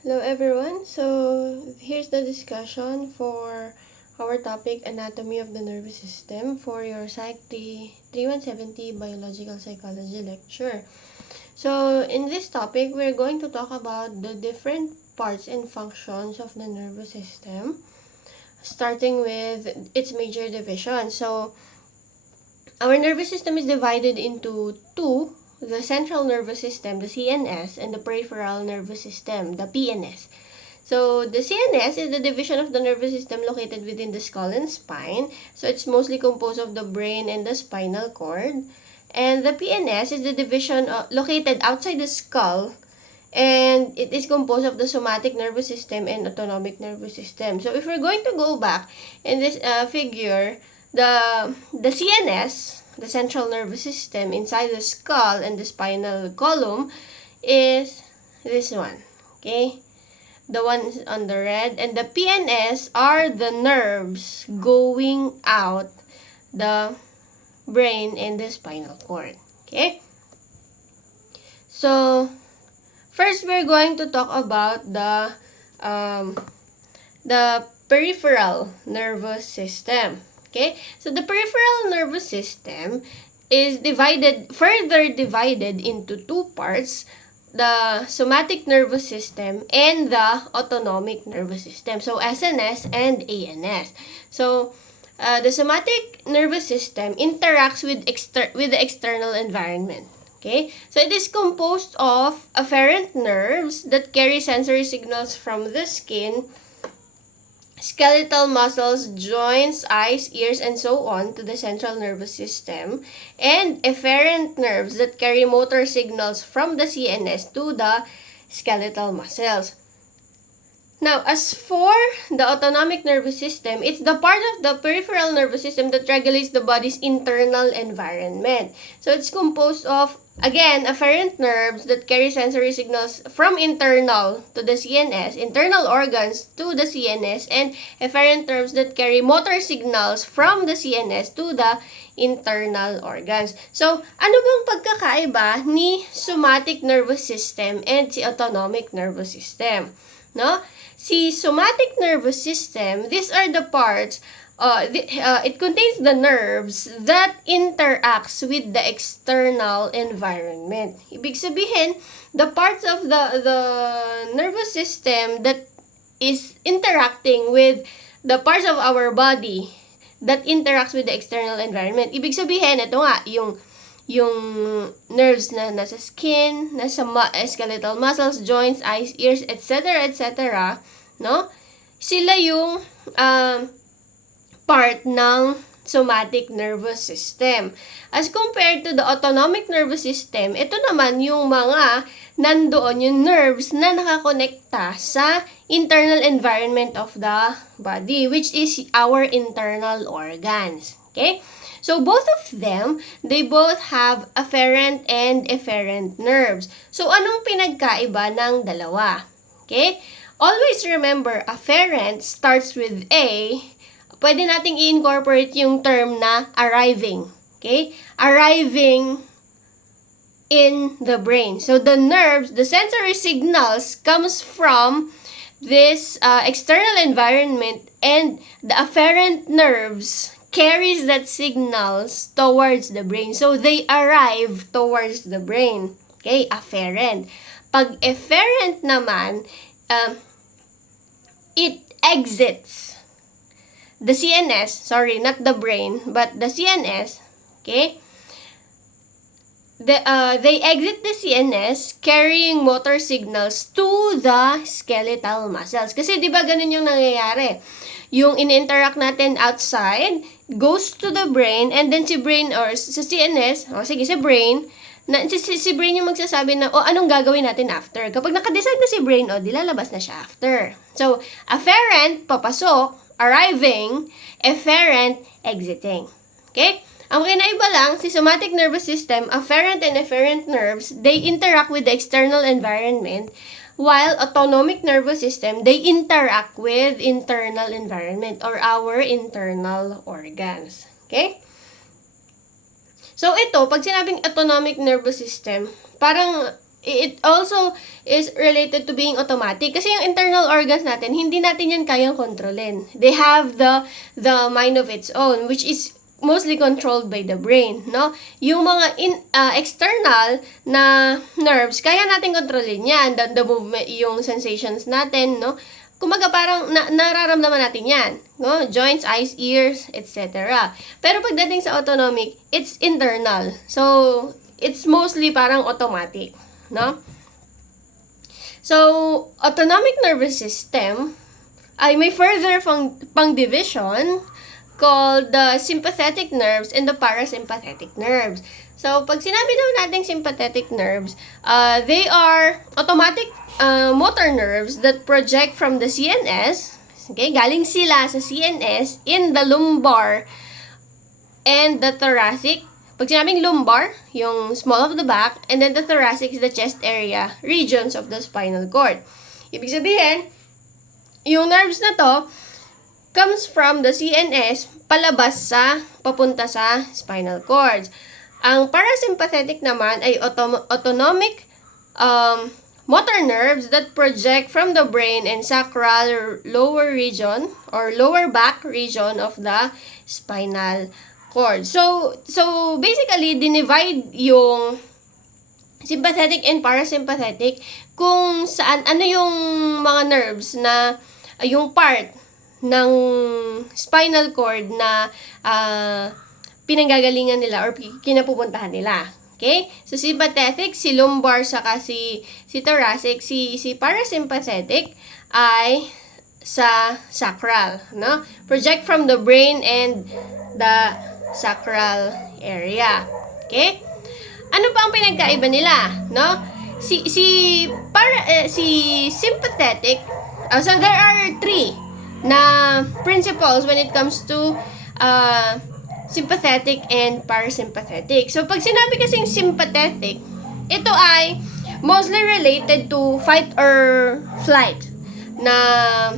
Hello everyone. So here's the discussion for our topic Anatomy of the Nervous System for your Psych 3170 Biological Psychology lecture. So in this topic, we're going to talk about the different parts and functions of the nervous system, starting with its major division. So our nervous system is divided into two: the central nervous system, the CNS, and the peripheral nervous system, the PNS. So, the CNS is the division of the nervous system located within the skull and spine. So, it's mostly composed of the brain and the spinal cord. And the PNS is the division located outside the skull, and it is composed of the somatic nervous system and autonomic nervous system. So, if we're going to go back in this figure, the CNS, the central nervous system inside the skull and the spinal column, is this one. Okay? The ones on the red, and the PNS are the nerves going out the brain and the spinal cord. Okay? So, first we're going to talk about the peripheral nervous system. Okay? So, the peripheral nervous system is further divided into two parts: the somatic nervous system and the autonomic nervous system. So, SNS and ANS. So, the somatic nervous system interacts with the external environment. Okay? So, it is composed of afferent nerves that carry sensory signals from the skin, skeletal muscles, joints, eyes, ears, and so on to the central nervous system, and efferent nerves that carry motor signals from the CNS to the skeletal muscles. Now, as for the autonomic nervous system, it's the part of the peripheral nervous system that regulates the body's internal environment. So, it's composed of, again, afferent nerves that carry sensory signals from internal to the CNS, internal organs to the CNS, and efferent nerves that carry motor signals from the CNS to the internal organs. So, ano bang pagkakaiba ni somatic nervous system and si autonomic nervous system? No? Si somatic nervous system, these are the parts, it contains the nerves that interacts with the external environment. Ibig sabihin, the parts of the nervous system that is interacting with the parts of our body that interacts with the external environment. Ibig sabihin, ito nga, yung nerves na nasa skin, nasa skeletal muscles, joints, eyes, ears, etc., etc., no? Sila yung part ng somatic nervous system. As compared to the autonomic nervous system, ito naman yung mga nandoon, yung nerves na nakakonekta sa internal environment of the body, which is our internal organs. Okay? So, both of them, they both have afferent and efferent nerves. So, anong pinagkaiba ng dalawa? Okay? Always remember, afferent starts with A. Pwede nating i-incorporate yung term na arriving. Okay? Arriving in the brain. So, the nerves, the sensory signals comes from this external environment, and the afferent nerves carries that signals towards the brain. So, they arrive towards the brain. Okay? Afferent. Pag efferent naman, it exits the CNS, sorry, not the brain, but the CNS, okay? They exit the CNS carrying motor signals to the skeletal muscles. Kasi di ba ganun yung nangyayari? Yung in-interact natin outside goes to the brain, and then si brain or sa CNS, sige, si brain, si brain yung magsasabi na, anong gagawin natin after? Kapag nakadecide na si brain, di lalabas na siya after. So, afferent, papasok, arriving, efferent, exiting. Okay? Ang kinaiba lang, si somatic nervous system, afferent and efferent nerves, they interact with the external environment, while autonomic nervous system, they interact with internal environment or our internal organs. Okay? So, ito, pag sinabing autonomic nervous system, parang It also is related to being automatic. Kasi yung internal organs natin, hindi natin yan kayang kontrolin. They have the mind of its own, which is mostly controlled by the brain, no? Yung mga external na nerves, kaya natin kontrolin yan. The movement, yung sensations natin, no? Kumaga parang nararamdaman natin yan, no? Joints, eyes, ears, etc. Pero pagdating sa autonomic, it's internal. So, it's mostly parang automatic, no? So, autonomic nervous system ay may further pang division called the sympathetic nerves and the parasympathetic nerves. So, pag sinabi daw nating sympathetic nerves, they are automatic motor nerves that project from the CNS. Okay, galing sila sa CNS in the lumbar and the thoracic. Pag sinabing lumbar, yung small of the back, and then the thoracic is the chest area, regions of the spinal cord. Ibig sabihin, yung nerves na to comes from the CNS palabas papunta sa spinal cords. Ang parasympathetic naman ay autonomic motor nerves that project from the brain and sacral lower region or lower back region of the spinal cord. So basically, dinivide yung sympathetic and parasympathetic kung saan, ano yung mga nerves na yung part ng spinal cord na pinanggagalingan nila or kinapupuntahan nila. Okay? So, sympathetic, si lumbar, saka si thoracic, si parasympathetic ay sa sacral, no? Project from the brain and the sacral area. Okay? Ano pa ang pinagkaiba nila, no? Si sympathetic, so there are 3 na principles when it comes to sympathetic and parasympathetic. So, pag sinabi kasing sympathetic, ito ay mostly related to fight or flight na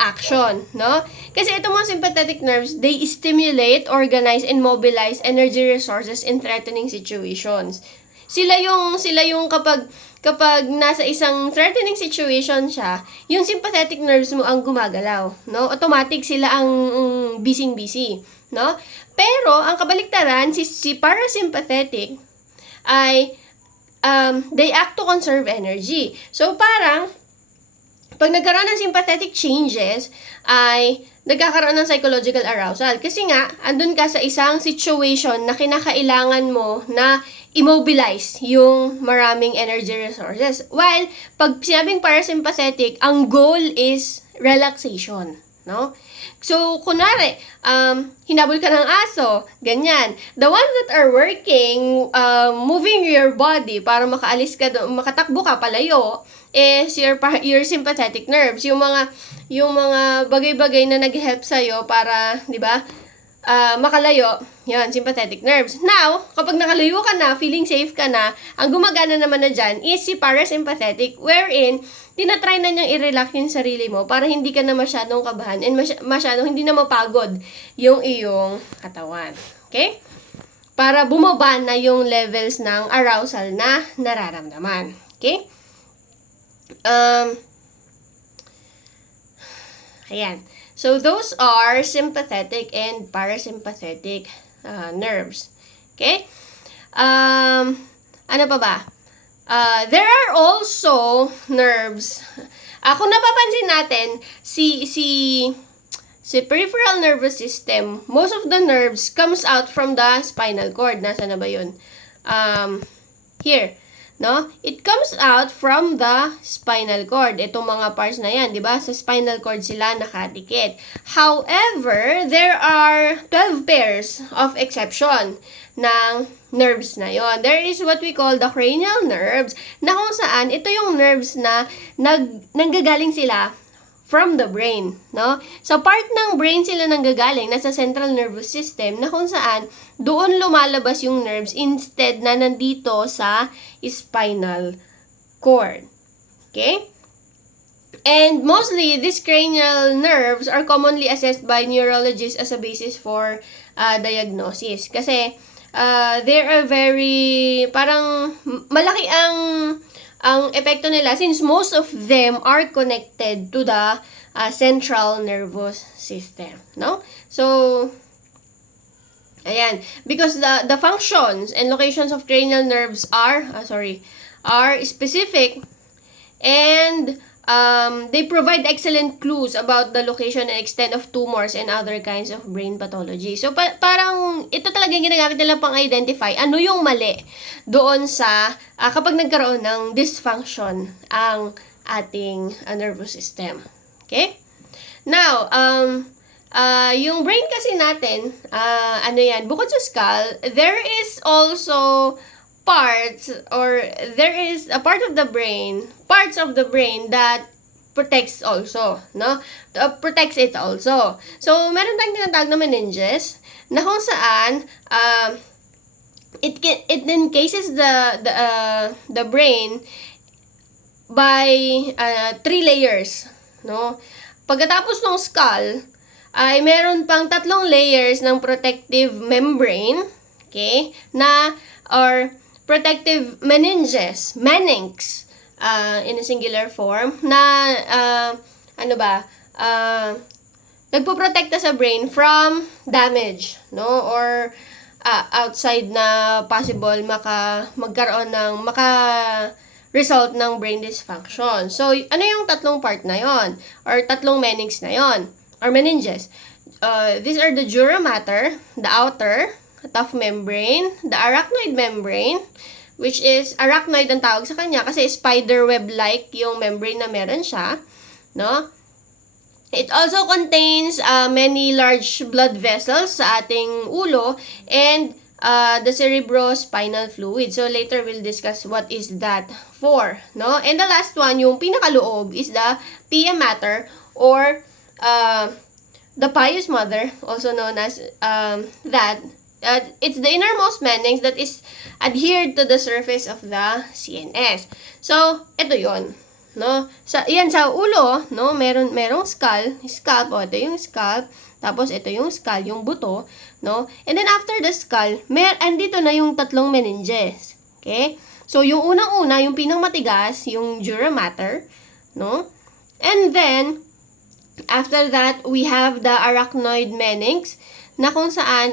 action, no? Kasi itong mga sympathetic nerves, they stimulate, organize, and mobilize energy resources in threatening situations. Sila yung kapag nasa isang threatening situation siya, yung sympathetic nerves mo ang gumagalaw, no? Automatic sila ang busy, no? Pero ang kabaliktaran, si parasympathetic ay they act to conserve energy. So parang pag nagkaroon ng sympathetic changes, ay nagkakaroon ng psychological arousal. Kasi nga, andun ka sa isang situation na kinakailangan mo na immobilize yung maraming energy resources. While, pag sinabing parasympathetic, ang goal is relaxation, no? So, kunwari, hinabol ka ng aso, ganyan. The ones that are working, moving your body para makaalis ka, makatakbo ka palayo, is your sympathetic nerves. Yung mga bagay-bagay na nag-help sa'yo para, di ba, makalayo, yan, sympathetic nerves. Now, kapag nakalayo ka na, feeling safe ka na, ang gumagana naman na dyan is si parasympathetic, wherein, tinatry na niyang i-relax yung sarili mo para hindi ka na masyadong kabahan and masyadong hindi na mapagod yung iyong katawan. Okay? Para bumaba na yung levels ng arousal na nararamdaman. Okay? Ayan. So, those are sympathetic and parasympathetic nerves. Okay? Ano pa ba? There are also nerves. Kung napapansin natin, si peripheral nervous system, most of the nerves comes out from the spinal cord. Nasaan na ba yun? Here. No? It comes out from the spinal cord. Itong mga parts na yan, di ba? Sa spinal cord sila nakadikit. However, there are 12 pairs of exception ng nerves na yon. There is what we call the cranial nerves, na kung saan ito yung nerves na nanggagaling sila from the brain, no? So, part ng brain sila nanggagaling, nasa central nervous system, na kung saan doon lumalabas yung nerves instead na nandito sa spinal cord. Okay? And mostly, these cranial nerves are commonly assessed by neurologists as a basis for diagnosis. Kasi, they are very, parang malaki ang epekto nila since most of them are connected to the central nervous system, no? So, ayan, because the functions and locations of cranial nerves are specific, and they provide excellent clues about the location and extent of tumors and other kinds of brain pathology. So, parang ito talaga ginagamit nila pang identify ano yung mali doon sa kapag nagkaroon ng dysfunction ang ating nervous system. Okay? Now, yung brain kasi natin, ano yan, bukod sa skull, there is also parts, or there is a part of the brain, parts of the brain that protects also, no? Protects it also. So, meron tayong tinatawag na meninges, na kung saan, it encases the brain by 3 layers, no? Pagkatapos ng skull, ay meron pang 3 layers ng protective membrane, okay, or protective meninges, meninx, in a singular form, na, nagpoprotekta sa brain from damage, no, or outside na possible result ng brain dysfunction. So, ano yung 3 part na yon, or 3 meninx na yon, or meninges? These are the dura mater, the outer tough membrane, the arachnoid membrane, which is arachnoid ang tawag sa kanya kasi spider web-like yung membrane na meron siya, no? It also contains many large blood vessels sa ating ulo, and the cerebrospinal fluid. So later we'll discuss what is that for, no? And the last one, yung pinakaloob, is the pia mater, or the pious mother, also known as that. It's the innermost meninx that is adhered to the surface of the CNS. So, ito yon, no? Sa ulo, no, merong scalp, ito yung scalp, tapos ito yung skull, yung buto, no? And then after the skull, andito na yung 3 meninges. Okay? So, yung unang-una, yung pinakmatigas, yung dura mater, no? And then, after that, we have the arachnoid meninx, na kung saan,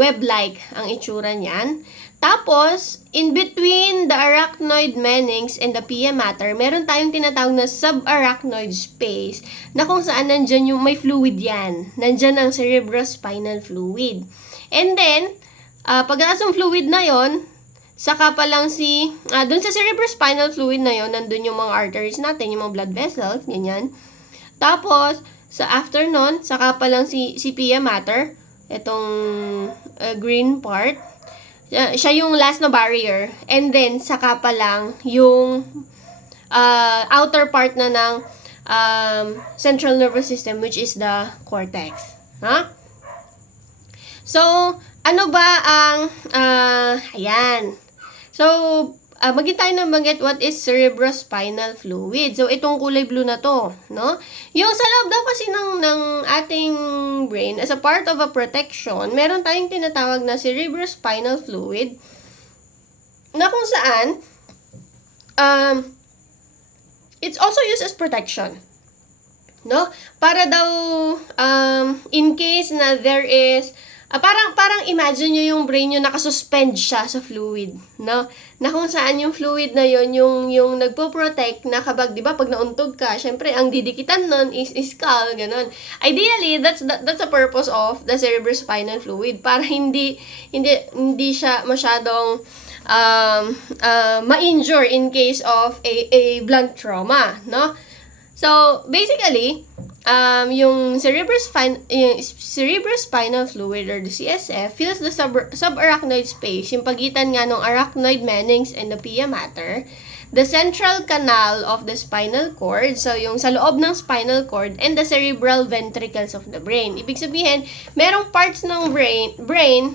web-like ang itsura niyan. Tapos, in between the arachnoid meninx and the pia mater, meron tayong tinatawag na subarachnoid space, na kung saan nandyan yung may fluid yan. Nandyan ang cerebrospinal fluid. And then, pagkatapos ng fluid na yon, saka pa lang dun sa cerebrospinal fluid na yon, nandun yung mga arteries natin, yung mga blood vessels, ganyan. Tapos, after nun, saka pa lang si pia mater, itong green part, siya yung last na barrier, and then saka pa lang yung outer part na ng central nervous system, which is the cortex. So, ano ba ang ayan. So, maging tayo na what is cerebrospinal fluid. So, itong kulay blue na to, no? Yung sa loob daw kasi ng ating brain, as a part of a protection, meron tayong tinatawag na cerebrospinal fluid, na kung saan, it's also used as protection, no? Para daw, in case na there is, parang imagine nyo yung brain nyo nakasuspend siya sa fluid, no? Na kung saan yung fluid na yon yung nagpo-protect na kapag, di ba, pag nauntog ka, syempre, ang didikitan nun is skull, ganun. Ideally, that's the purpose of the cerebrospinal fluid, para hindi siya masyadong ma-injure in case of a blunt trauma, no? So, basically, yung cerebrospinal fluid, or the CSF, fills the subarachnoid space, yung pagitan nga ng arachnoid meninx and the pia mater, the central canal of the spinal cord, so yung sa loob ng spinal cord, and the cerebral ventricles of the brain. Ibig sabihin, merong parts ng brain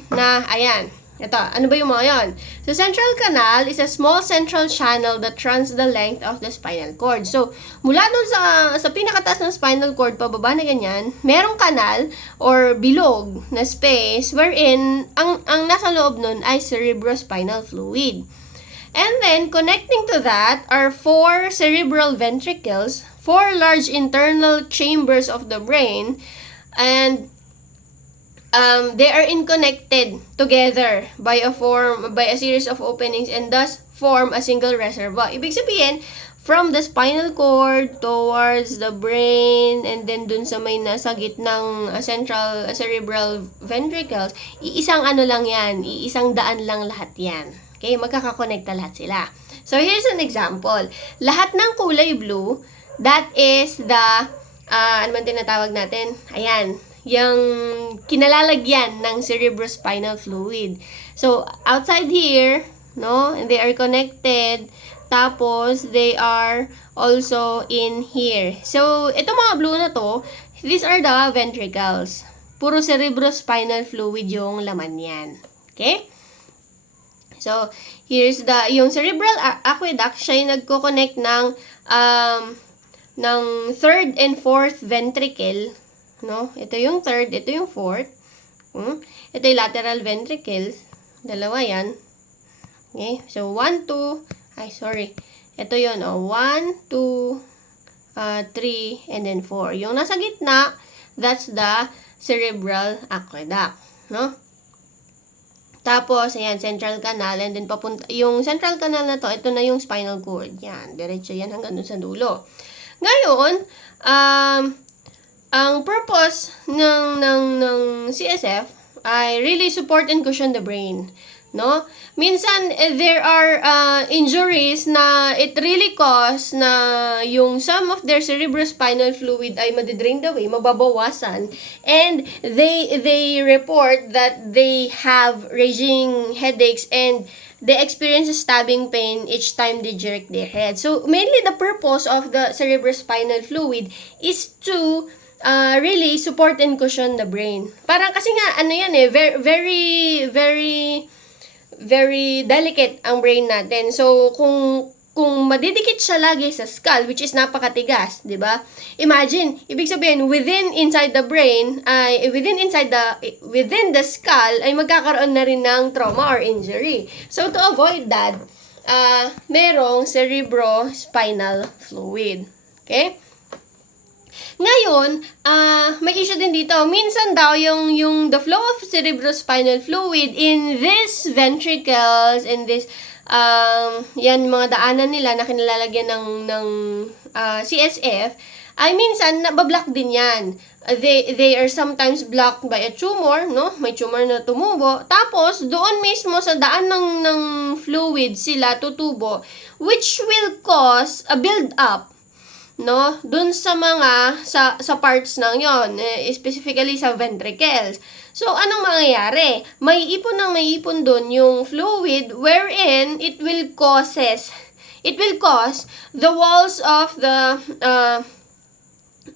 na, ayan, Ito, ano ba yung mga yon? So, central canal is a small central channel that runs the length of the spinal cord. So, mula dun sa pinakataas ng spinal cord, pababa na ganyan, merong kanal or bilog na space wherein ang nasa loob nun ay cerebrospinal fluid. And then, connecting to that are 4 cerebral ventricles, 4 large internal chambers of the brain, and they are connected together by a series of openings and thus form a single reservoir. Ibig sabihin, from the spinal cord towards the brain and then dun sa may nasa gitnang central cerebral ventricles, iisang ano lang yan, iisang daan lang lahat yan. Okay, magkakakonekta lahat sila. So, here's an example. Lahat ng kulay blue, that is the, ano man tinatawag natin? Ayan, yung kinalalagyan ng cerebrospinal fluid. So, outside here, no, and they are connected, tapos they are also in here. So, itong mga blue na to, these are the ventricles. Puro cerebrospinal fluid yung laman yan. Okay? So, here's yung cerebral aqueduct, siya yung nagko-connect ng third and fourth ventricle, no? Ito yung third, ito yung fourth. Ito yung lateral ventricles. Dalawa yan. Okay? So, 1, 2, ito yun, 1, 2, 3, and then 4. Yung nasa gitna, that's the cerebral aqueduct, no? Tapos, ayan, central canal, and then yung central canal na to, ito na yung spinal cord. Yan, diretso yan hanggang dun sa dulo. Ngayon, ang purpose ng CSF ay really support and cushion the brain, no? Minsan, there are injuries na it really cause na yung some of their cerebrospinal fluid ay madidrained away, mababawasan, and they report that they have raging headaches and they experience stabbing pain each time they jerk their head. So, mainly the purpose of the cerebrospinal fluid is to really support and cushion the brain. Parang kasi nga, ano yan very, very, very delicate ang brain natin. So, kung madidikit siya lagi sa skull, which is napakatigas, di ba? Imagine, ibig sabihin, within the brain, within the skull, ay magkakaroon na rin ng trauma or injury. So, to avoid that, merong cerebrospinal fluid. Okay? Ngayon, may issue din dito. Minsan daw, yung the flow of cerebrospinal fluid in these ventricles, in this, yan, mga daanan nila na kinalalagyan ng CSF, ay minsan, nabablock din yan. They are sometimes blocked by a tumor, no? May tumor na tumubo. Tapos, doon mismo sa daan ng fluid sila tutubo, which will cause a build-up, no, dun sa mga sa parts ng yon, specifically sa ventricles. So, anong mangyayari? May ipon dun yung fluid wherein it will cause the walls of the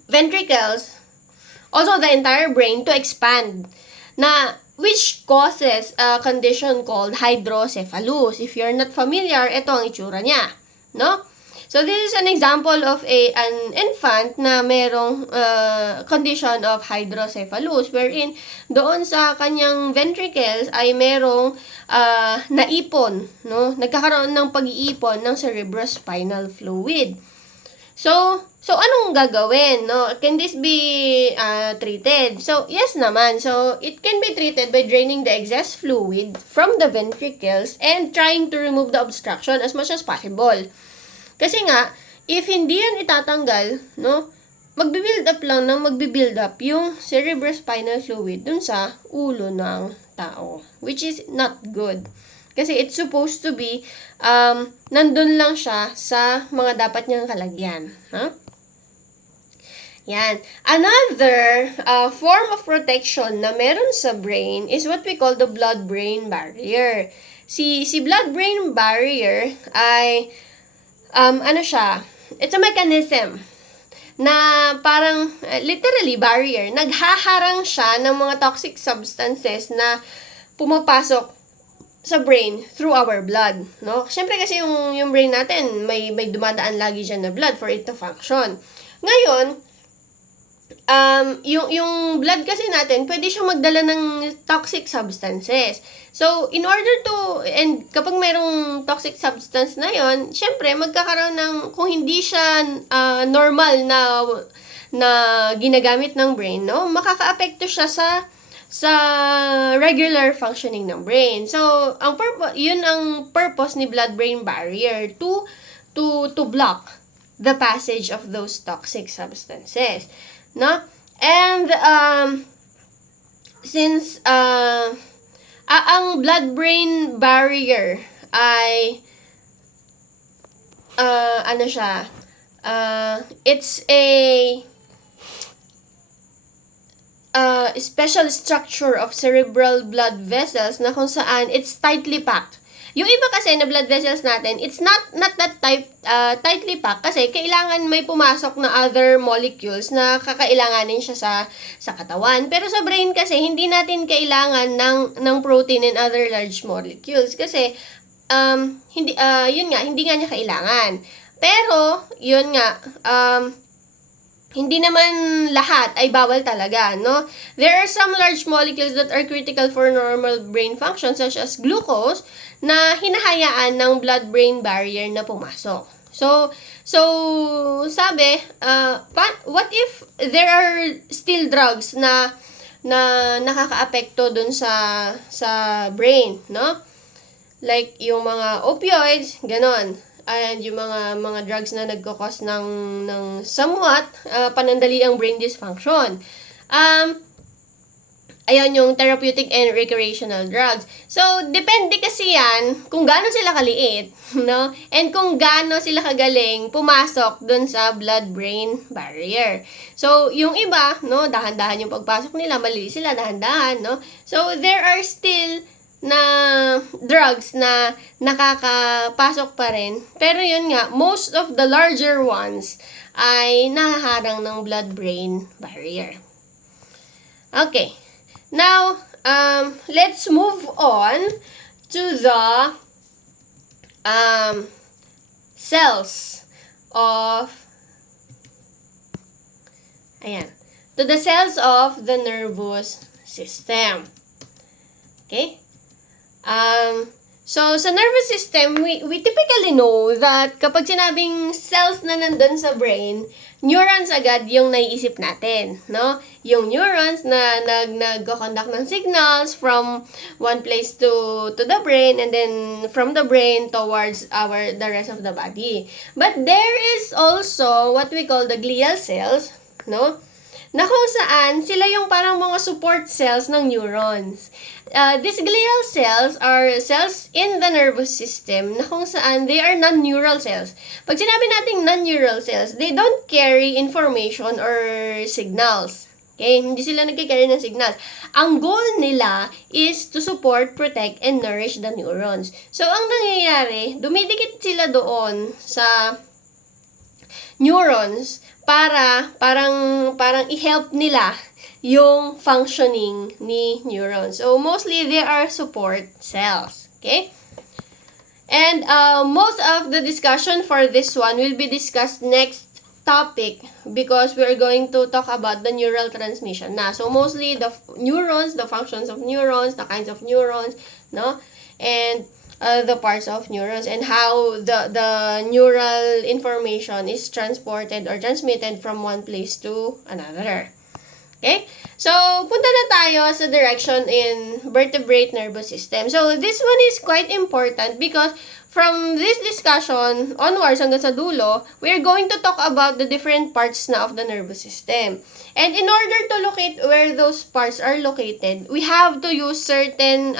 ventricles, also the entire brain, to expand, na which causes a condition called hydrocephalus. If you're not familiar, ito ang itsura niya, no? So, this is an example of an infant na merong condition of hydrocephalus, wherein doon sa kanyang ventricles ay merong naipon, no? Nagkakaroon ng pag-iipon ng cerebrospinal fluid. So anong gagawin, no? Can this be treated? So, yes naman. So, it can be treated by draining the excess fluid from the ventricles and trying to remove the obstruction as much as possible. Kasi nga, if hindi yan itatanggal, no, magbi-build up yung cerebrospinal fluid dun sa ulo ng tao, which is not good. Kasi it's supposed to be, nandun lang siya sa mga dapat niyang kalagyan. Huh? Yan. Another form of protection na meron sa brain is what we call the blood-brain barrier. Si blood-brain barrier ay it's a mechanism na parang literally barrier. Naghaharang siya ng mga toxic substances na pumapasok sa brain through our blood, no? Siyempre kasi yung brain natin, may dumadaan lagi dyan na blood for it to function. Ngayon, yung blood kasi natin, pwede siyang magdala ng toxic substances. So, in order to, and kapag mayroong toxic substance na yon, syempre, magkakaroon ng, kung hindi siya normal na ginagamit ng brain, no? Makaka-apekto siya sa regular functioning ng brain. So, yun ang purpose ni blood-brain barrier to block the passage of those toxic substances, no? And since ang blood-brain barrier ay ano siya, it's a special structure of cerebral blood vessels na kung saan it's tightly packed. Yung iba kasi na blood vessels natin, it's not that tightly packed kasi kailangan may pumasok na other molecules na kakailanganin siya sa katawan. Pero sa brain kasi hindi natin kailangan ng protein and other large molecules kasi hindi nga niya kailangan. Pero yun nga, hindi naman lahat ay bawal talaga, no? There are some large molecules that are critical for normal brain function such as glucose na hinahayaan ng blood-brain barrier na pumasok. So sabi, what if there are still drugs na nakakaapekto dun sa brain, no? Like yung mga opioids, ganon. And yung mga drugs na nagkakos ng somewhat panandali ang brain dysfunction. Ayan yung therapeutic and recreational drugs. So, depende kasi yan kung gaano sila kaliit, no? And kung gaano sila kagaling pumasok dun sa blood-brain barrier. So, yung iba, no, dahan-dahan yung pagpasok nila, mali sila, dahan-dahan, no? So, there are still na drugs na nakakapasok pa rin. Pero yun nga, most of the larger ones ay nahaharang ng blood-brain barrier. Okay. Now, let's move on to the cells of the nervous system. Okay? So, sa nervous system, we typically know that kapag sinabing cells na nandun sa brain, neurons agad yung naiisip natin, no? Yung neurons na nag-conduct ng signals from one place to the brain and then from the brain towards the rest of the body. But there is also what we call the glial cells, no? Na kung saan sila yung parang mga support cells ng neurons. These glial cells are cells in the nervous system na kung saan they are non-neural cells. Pag sinabi nating non-neural cells, they don't carry information or signals. Okay? Hindi sila nagka-carry ng signals. Ang goal nila is to support, protect, and nourish the neurons. So, ang nangyayari, dumidikit sila doon sa neurons para parang i-help nila yung functioning ni neurons. So, mostly, they are support cells. Okay? And most of the discussion for this one will be discussed next topic because we are going to talk about the neural transmission na. So, mostly, the neurons, the functions of neurons, the kinds of neurons, no? And the parts of neurons and how the neural information is transported or transmitted from one place to another. Okay? So, punta na tayo sa direction in vertebrate nervous system. So, this one is quite important because from this discussion onwards hanggang sa dulo, we're going to talk about the different parts na of the nervous system. And in order to locate where those parts are located, we have to use certain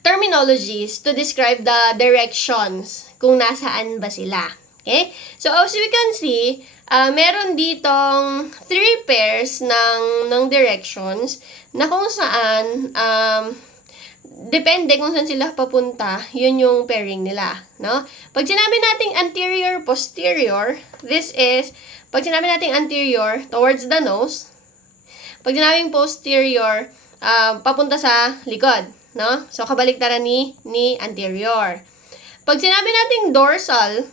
terminologies to describe the directions kung nasaan ba sila. Okay? So, as we can see, meron ditong 3 pairs ng directions na kung saan depende kung saan sila papunta, yun yung pairing nila, no? Pag sinabi nating anterior, posterior, this is, pag sinabi nating anterior, towards the nose. Pag sinabing posterior, papunta sa likod, no? So, kabaliktaran ni anterior. Pag sinabi nating dorsal,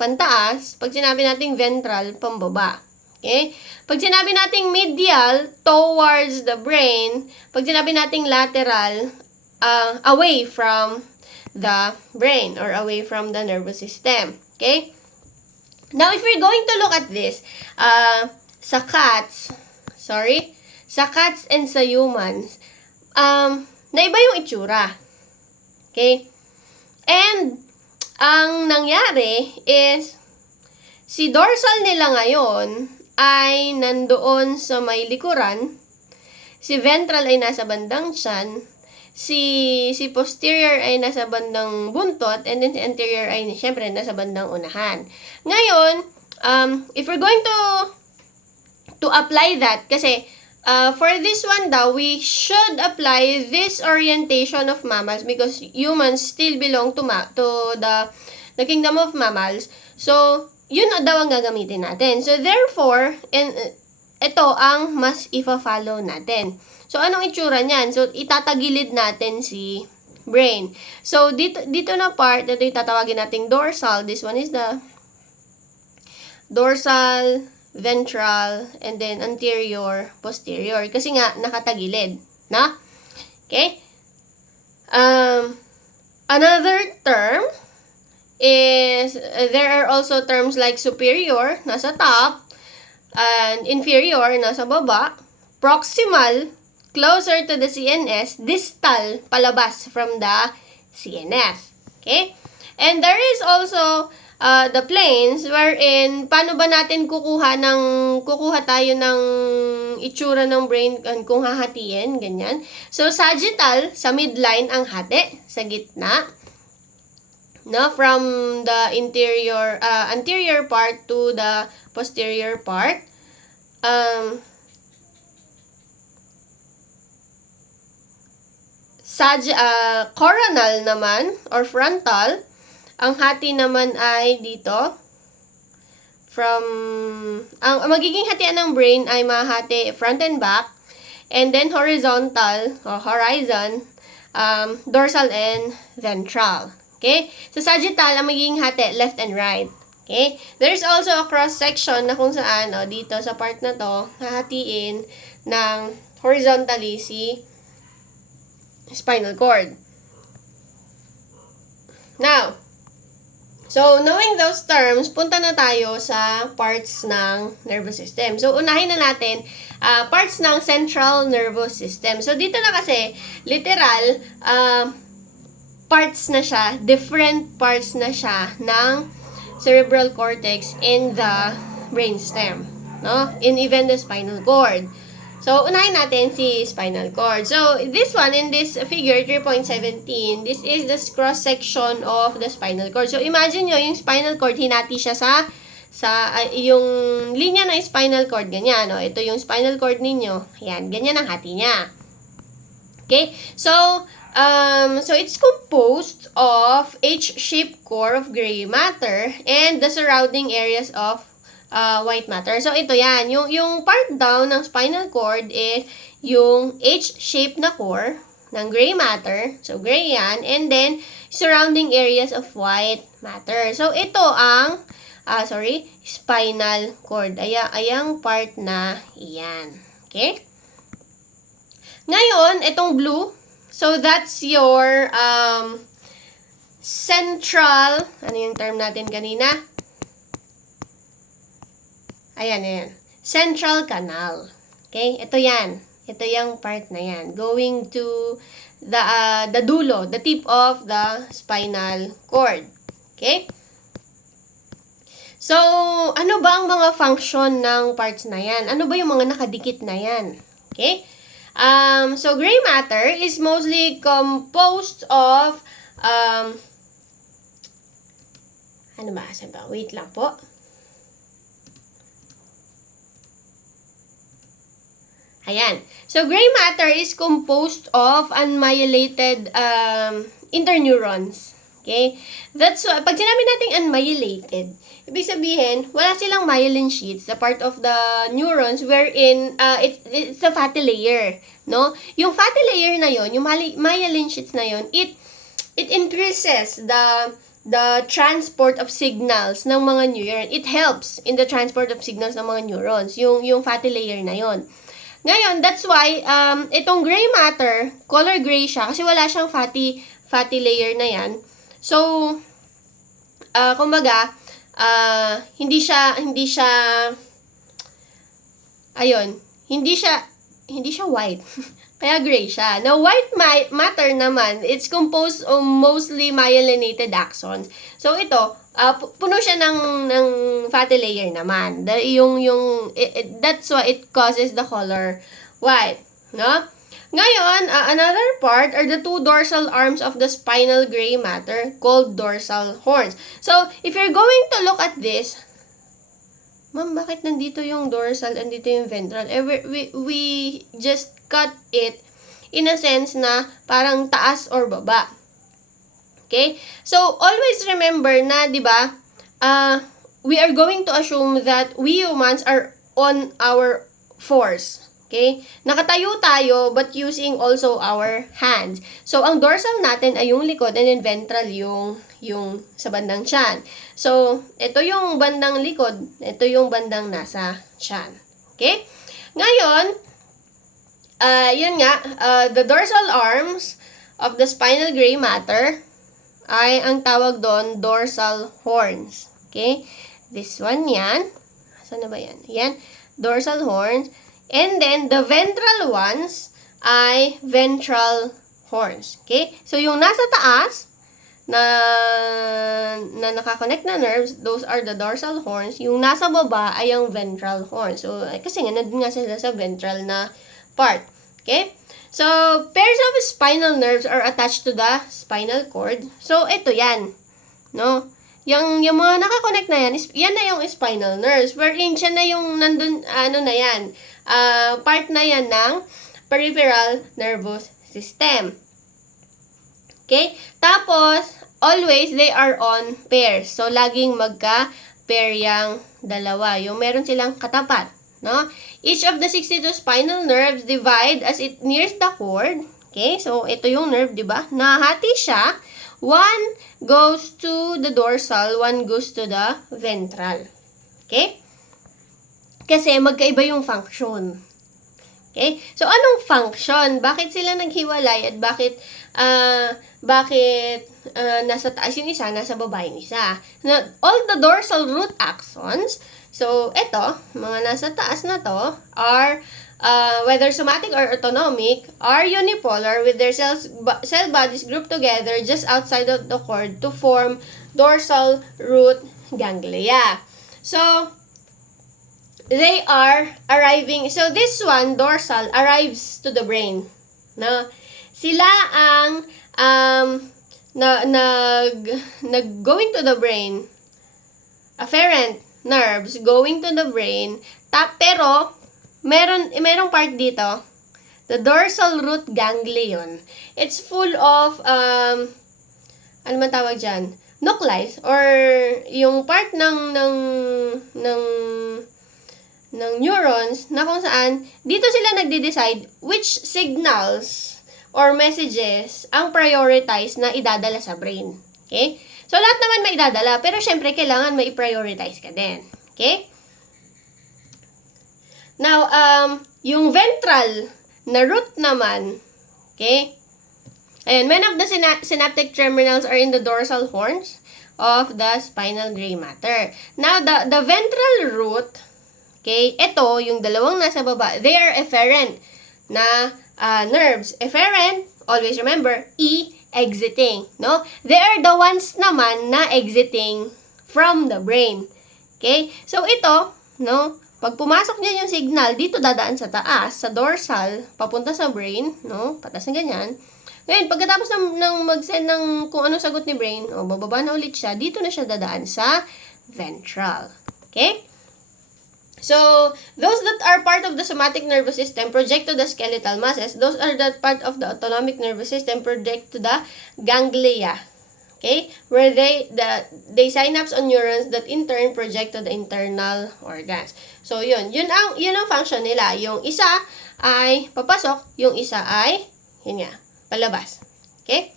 pantaas. Pag sinabi nating ventral, pambaba. Okay? Pag sinabi nating medial, towards the brain. Pag sinabi nating lateral, away from the brain or away from the nervous system. Okay? Now, if we're going to look at this, sa cats and sa humans, naiba yung itsura. Okay? And, ang nangyari is, si dorsal nila ngayon ay nandoon sa may likuran, si ventral ay nasa bandang tiyan, si posterior ay nasa bandang buntot, and then si anterior ay syempre nasa bandang unahan. Ngayon, if we're going to apply that, kasi for this one daw, we should apply this orientation of mammals because humans still belong to the kingdom of mammals. So, yun na daw ang gagamitin natin. So, therefore, ito ang mas ifa-follow natin. So, anong itsura niyan? So, itatagilid natin si brain. So, dito na part, ito yung tatawagin nating dorsal. This one is the dorsal, ventral, and then anterior, posterior. Kasi nga, nakatagilid. Na? Okay? Another term is, there are also terms like superior, nasa top, and inferior, nasa baba, proximal, closer to the CNS, distal, palabas from the CNS. Okay? And there is also the planes wherein paano ba natin kukuha tayo ng itsura ng brain kung hahatiin, ganyan. So, sagittal, sa midline ang hati, sa gitna. No, from the anterior part to the posterior part. Coronal naman or frontal, ang hati naman ay dito. Ang magiging hatian ng brain ay mahati front and back, and then horizontal or horizon, dorsal and ventral. Okay? So, sagittal, ang magiging hati, left and right. Okay? There's also a cross-section na kung saan, dito sa part na to, hahatiin ng horizontally si spinal cord. Now, so, knowing those terms, punta na tayo sa parts ng nervous system. So, unahin na natin, parts ng central nervous system. So, dito na kasi, literal, parts na siya, different parts na siya ng cerebral cortex in the brainstem, no? In even the spinal cord. So, unahin natin si spinal cord. So, this one, in this figure, 3.17, this is the cross-section of the spinal cord. So, imagine nyo, yung spinal cord, hinati siya sa yung linya ng spinal cord, ganyan, no? Ito yung spinal cord ninyo. Yan, ganyan ang hati niya. Okay? So it's composed of H-shaped core of gray matter and the surrounding areas of white matter. So, ito yan. Yung part down ng spinal cord is yung H-shaped na core ng gray matter. So, gray yan. And then, surrounding areas of white matter. So, ito ang, spinal cord. Ayang part na iyan. Okay? Ngayon, itong blue. So, that's your central, ano yung term natin kanina? Ayan. Central canal. Okay? Ito yan. Ito yung part na yan. Going to the dulo, the tip of the spinal cord. Okay? So, ano ba ang mga function ng parts na yan? Ano ba yung mga nakadikit na yan? Okay? So, gray matter is mostly composed of, ano ba? Saan ba? Wait lang po. Ayan. So, gray matter is composed of unmyelated interneurons. Okay? That's why, pag sinabi nating unmyelated, ibig sabihin, wala silang myelin sheaths, the part of the neurons wherein it's a fatty layer. No? Yung fatty layer na yon, yung myelin sheaths na yon, it increases the transport of signals ng mga neuron. It helps in the transport of signals ng mga neurons, yung fatty layer na yon. Ngayon, that's why itong gray matter, color gray siya kasi wala siyang fatty layer na yan. So, kumbaga, hindi siya white. Kaya gray siya. Now, white matter naman, it's composed of mostly myelinated axons. So, ito, puno siya ng fatty layer naman. That's why it causes the color white. No? Ngayon, another part are the two dorsal arms of the spinal gray matter called dorsal horns. So, if you're going to look at this, ma'am, bakit nandito yung dorsal and dito yung ventral? We just cut it in a sense na parang taas or baba. Okay? So, always remember na, di ba, we are going to assume that we humans are on our fours. Okay? Nakatayo tayo but using also our hands. So, ang dorsal natin ay yung likod and then ventral yung sa bandang tiyan. So, ito yung bandang likod, ito yung bandang nasa tiyan. Okay? Ngayon, yun nga, the dorsal arms of the spinal gray matter ay ang tawag doon dorsal horns. Okay? This one yan. Saan na ba yan? Yan. Dorsal horns. And then, the ventral ones ay ventral horns. Okay? So, yung nasa taas na nakakonect na nerves, those are the dorsal horns. Yung nasa baba ay ang ventral horns. So, kasi nga, nandun nga sila sa ventral na part. Okay? So, pairs of spinal nerves are attached to the spinal cord. So, ito yan. No? Yung mga nakakonect na yan, yan na yung spinal nerves. Wherein siya na yung nandun, part na yan ng peripheral nervous system. Okay? Tapos, always they are on pairs. So, laging magka-pair yung dalawa. Yung meron silang katapat. No? Each of the 62 spinal nerves divide as it nears the cord. Okay? So, ito yung nerve, di ba? Nahati siya. One goes to the dorsal, one goes to the ventral. Okay? Kasi magkaiba yung function. Okay? So, anong function? Bakit sila naghiwalay at bakit nasa taas yung isa, nasa baba yung isa? Now, all the dorsal root axons, so, eto, mga nasa taas na to, are whether somatic or autonomic, are unipolar with their cell bodies grouped together just outside of the cord to form dorsal root ganglia. So, they are arriving, so this one, dorsal, arrives to the brain. No? Sila ang going to the brain, afferent nerves going to the brain, pero merong part dito, the dorsal root ganglion. It's full of, ano man tawag dyan? Nuclei, or yung part ng neurons na kung saan, dito sila nagde-decide which signals or messages ang prioritize na idadala sa brain. Okay? So, lahat naman may idadala, pero syempre, kailangan may prioritize ka din. Okay? Now, yung ventral na root naman, okay? Ayan, many of the synaptic terminals are in the dorsal horns of the spinal gray matter. Now, the ventral root, okay, ito, yung dalawang nasa baba, they are efferent na nerves. Efferent, always remember, exiting, no? They are the ones naman na exiting from the brain. Okay? So, ito, no? Pag pumasok niya yung signal, dito dadaan sa taas, sa dorsal, papunta sa brain, no? Patas na ganyan. Ngayon, pagkatapos ng mag-send ng kung anong sagot ni brain, bababa na ulit siya, dito na siya dadaan sa ventral. Okay? So, those that are part of the somatic nervous system project to the skeletal muscles. Those are that part of the autonomic nervous system project to the ganglia. Okay? Where they synapse on neurons that in turn project to the internal organs. So, yun ang function nila. Yung isa ay papasok, yung isa ay, yun nga, palabas. Okay?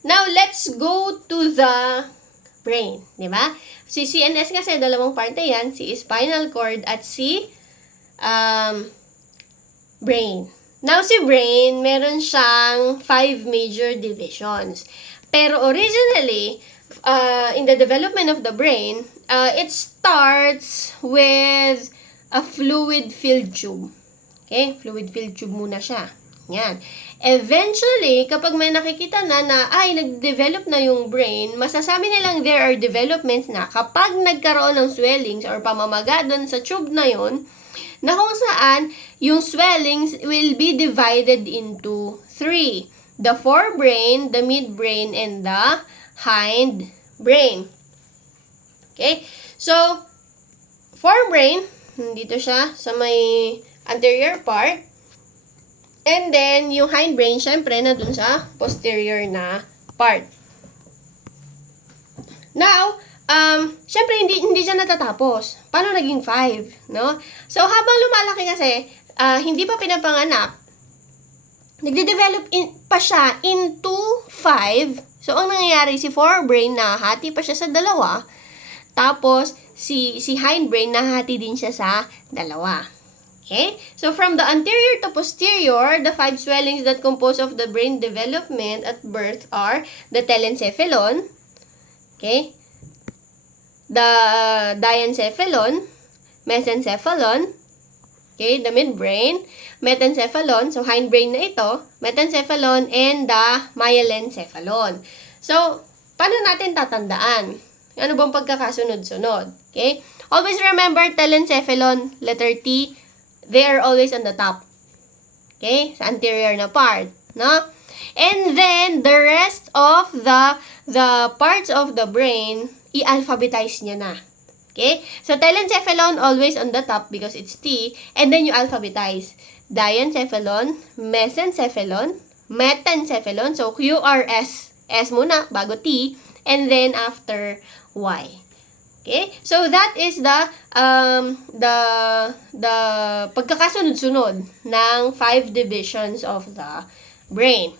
Now, let's go to the brain. Diba? Si CNS kasi, dalawang parte yan. Si spinal cord at si brain. Now, si brain, meron siyang 5 major divisions. Pero originally, in the development of the brain, it starts with a fluid-filled tube. Okay? Fluid-filled tube muna siya. Yan. Eventually, kapag may nakikita na nag-develop na yung brain, masasabi nilang there are developments na kapag nagkaroon ng swellings or pamamaga doon sa tube na yun, na kung saan yung swellings will be divided into 3. The forebrain, the midbrain, and the hindbrain. Okay? So, forebrain, dito siya sa may anterior part. And then, yung hindbrain, syempre, na dun sa posterior na part. Now, syempre, hindi siya natatapos. Paano naging 5, no? So, habang lumalaki kasi, hindi pa pinapanganak, nagde-develop pa siya into 5. So, ang nangyayari, si forebrain, nahati pa siya sa 2. Tapos, si hindbrain, nahati din siya sa 2. Okay? So, from the anterior to posterior, the 5 swellings that compose of the brain development at birth are the telencephalon, okay? The diencephalon, mesencephalon, okay? The midbrain, metencephalon, so hindbrain na ito, metencephalon, and the myelencephalon. So, paano natin tatandaan? Ano bang pagkakasunod-sunod? Okay? Always remember telencephalon, letter T, they are always on the top. Okay? Sa anterior na part. No? And then, the rest of the parts of the brain, i-alphabetize nyo na. Okay? So, telencephalon always on the top because it's T. And then, you alphabetize. Diencephalon, mesencephalon, metencephalon. So, Q, R, S. S muna, bago T. And then, after Y. Okay? So, that is the pagkakasunod-sunod ng 5 divisions of the brain.